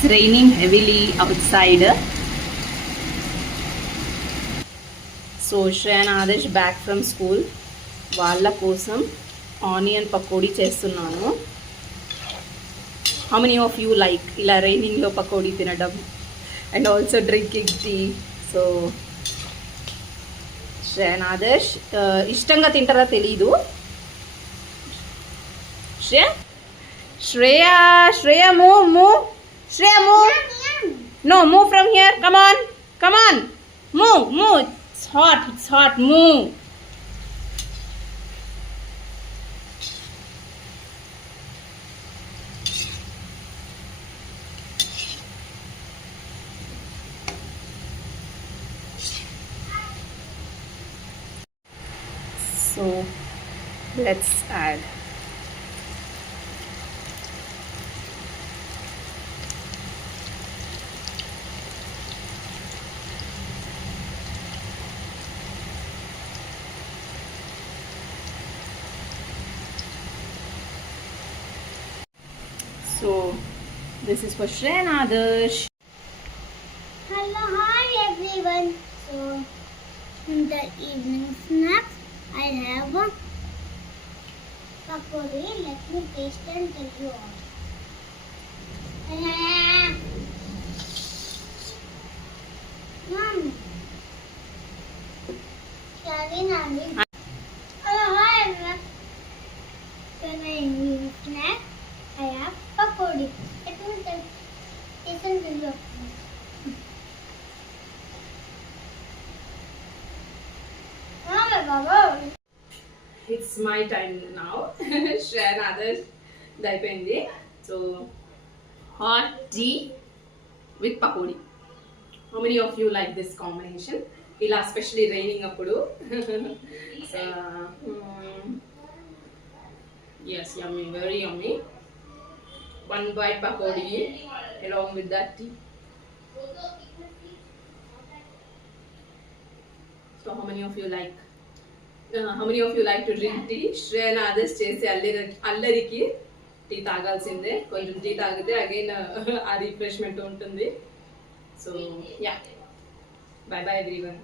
It's raining heavily outside. So Shreya and Adesh back from school. వాళ్ళ కోసం onion pakodi చేస్తున్నాను. How many of you like ఇలా raining లో పకోడీ తినడం and also drinking tea? So Shreya and Adesh ఇష్టంగా తింటారా తెలీదు. Shreya move. Shreya move. No, move from here. Come on. Move. It's hot. Move. So let's add So this is for Shreya and Adesh. Hello, hi everyone. So in the evening snacks, I have a pakodi. Let me taste and tell you all. Hello, hi everyone. In the evening snack, I have pakodi. Let me taste and tell you all. It's my time now. Shreya and Adesh అయిపోయింది. So hot tea with pakodi. How many of you like this combination? ఇలా especially raining అప్పుడు. So, yes, yummy, very yummy. One bite pakodi along with that tea. So how many of you like to drink tea? Shreya and Adesh చేసే అల్లరికి tea తాగాల్సిందే. కొంచెం tea తాగితే again ఆ refreshment ఉంటుంది. So yeah, by by everyone.